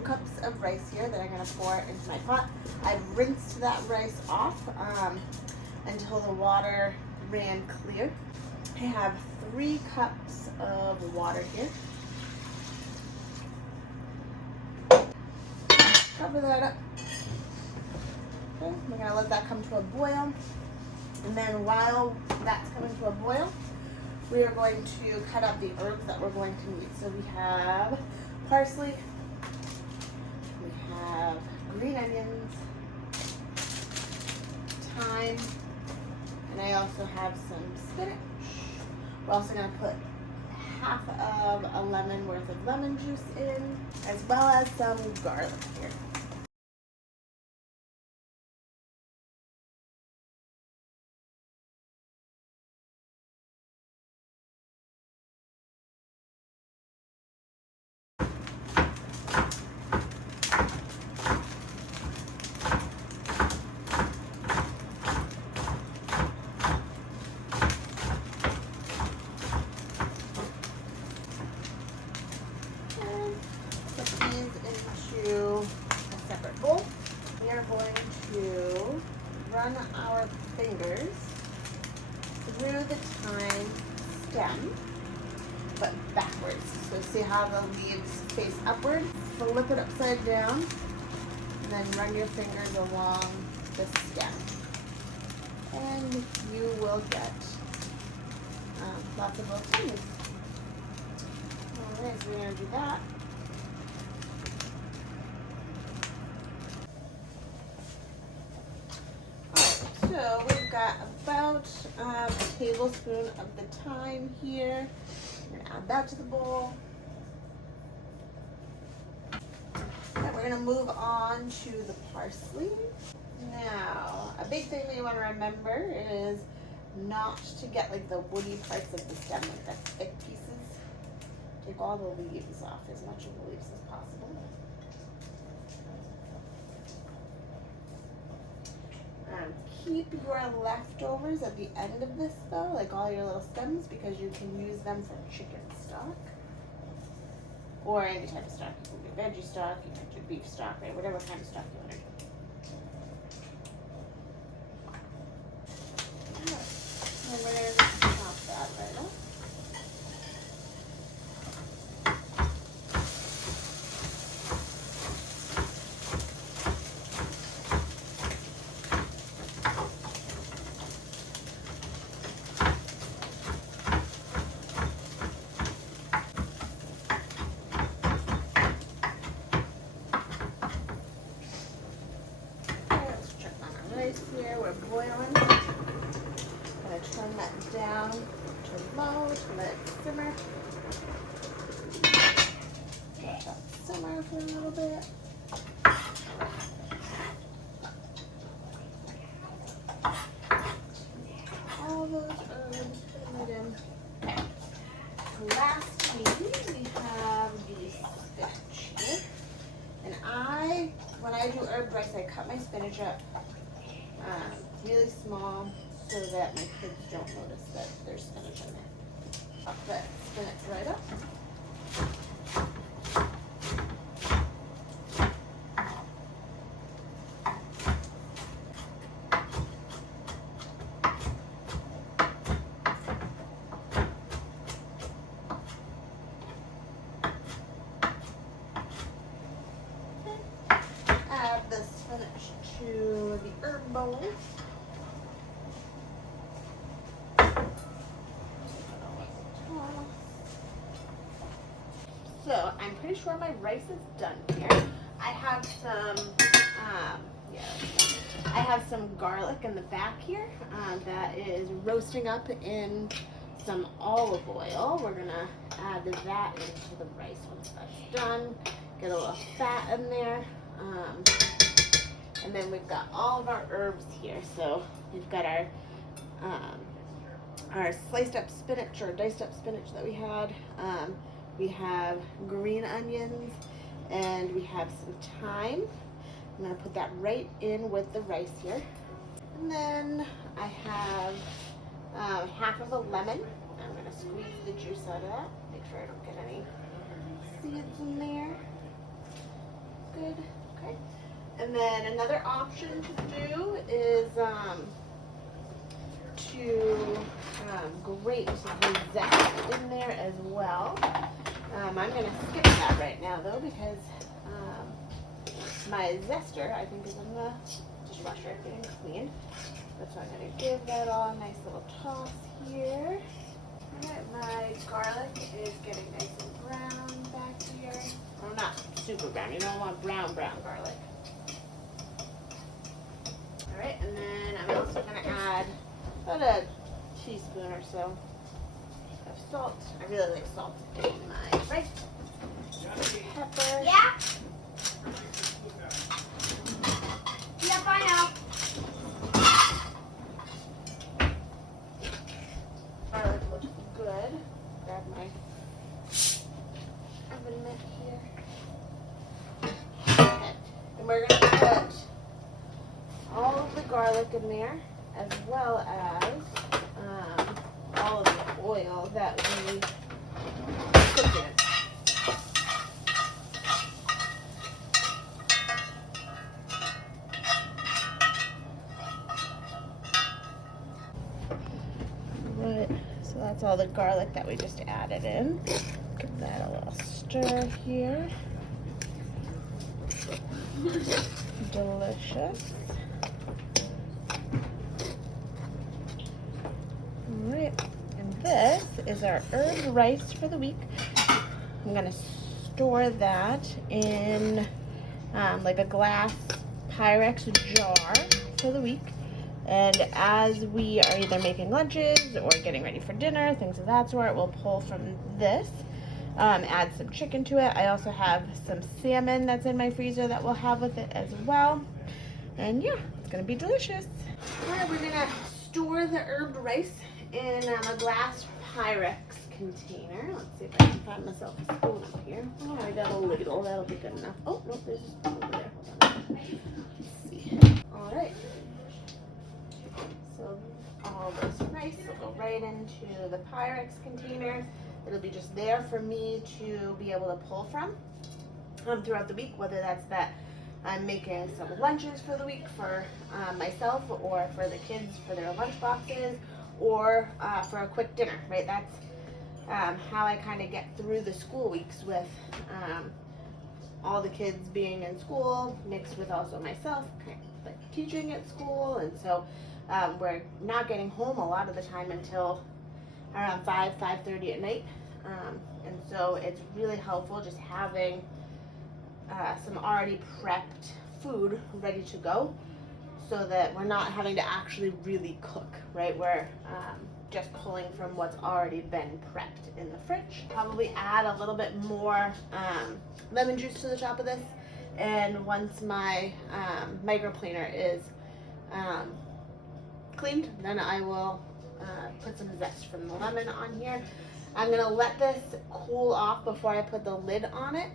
cups of rice here that I'm going to pour into my pot. I've rinsed that rice off until the water ran clear. I have 3 cups of water here. Cover that up. Okay, we're going to let that come to a boil. And then while that's coming to a boil, we are going to cut up the herbs that we're going to need. So we have parsley, we have green onions, thyme, and I also have some spinach. We're also going to put half of a lemon worth of lemon juice in, as well as some garlic here. Into a separate bowl. We are going to run our fingers through the thyme stem, but backwards. So see how the leaves face upward? Flip it upside down, and then run your fingers along the stem. And you will get lots of little thymes. Alright, so we're going to do that. So we've got about a tablespoon of the thyme here. I'm going to add that to the bowl. Then we're going to move on to the parsley. Now, a big thing that you want to remember is not to get like the woody parts of the stem, like the thick pieces. Take all the leaves off, as much of the leaves as possible. Keep your leftovers at the end of this though, like all your little stems, because you can use them for chicken stock or any type of stock. You can do veggie stock, you can do beef stock, right? Whatever kind of stock you want to do. And we're going to just chop that right up. Here we're boiling. I'm going to turn that down to low to let it simmer. Let that simmer for a little bit. All those herbs put it in. Lastly, we have the spinach here. And when I do herb rice, I cut my spinach up really small so that my kids don't notice that there's spinach in there. Chop that spinach right up. Add the spinach to the herb bowl. So I'm pretty sure my rice is done here. I have some garlic in the back here that is roasting up in some olive oil. We're gonna add that into the rice once that's done. Get a little fat in there. And then we've got all of our herbs here. So we've got our sliced up spinach or diced up spinach that we had. We have green onions and we have some thyme. I'm going to put that right in with the rice here. And then I have half of a lemon. I'm going to squeeze the juice out of that. Make sure I don't get any seeds in there. good. Okay. And then another option to do is to grate the zest in there as well. I'm going to skip that right now though because my zester I think is in the dishwasher getting cleaned. That's why I'm going to give that all a nice little toss here. Alright, my garlic is getting nice and brown back here. Well, not super brown. You don't want brown garlic. Alright, and then I'm also going to add about a teaspoon or so of salt. I really like salt in my rice. Pepper. Yeah? Yep, I know. Garlic looks good. Grab my oven mitt here. Okay. And we're going to put all of the garlic in there as well as all of the oil that we cooked in it. Right, so that's all the garlic that we just added in. Give that a little stir here. Delicious. Alright, and this is our herbed rice for the week. I'm going to store that in like a glass Pyrex jar for the week. And as we are either making lunches or getting ready for dinner, things of that sort, we'll pull from this, add some chicken to it. I also have some salmon that's in my freezer that we'll have with it as well. And yeah, it's going to be delicious. Alright, we're going to store the herbed rice in a glass Pyrex container. Let's see if I can find myself a spoon up here. Oh, I got a ladle. That'll be good enough. Oh, no, there's a spoon over there. Hold on. Let's see. Alright. So all this rice will go right into the Pyrex container. It'll be just there for me to be able to pull from throughout the week, whether that's that I'm making some lunches for the week for myself or for the kids for their lunch boxes or for a quick dinner, right? That's how I kind of get through the school weeks with all the kids being in school mixed with also myself kind of like teaching at school. And so we're not getting home a lot of the time until around 5:30 at night. And so it's really helpful just having some already prepped food ready to go so that we're not having to actually really cook, right? We're just pulling from what's already been prepped in the fridge. Probably add a little bit more lemon juice to the top of this. And once my microplaner is cleaned, then I will put some zest from the lemon on here. I'm gonna let this cool off before I put the lid on it.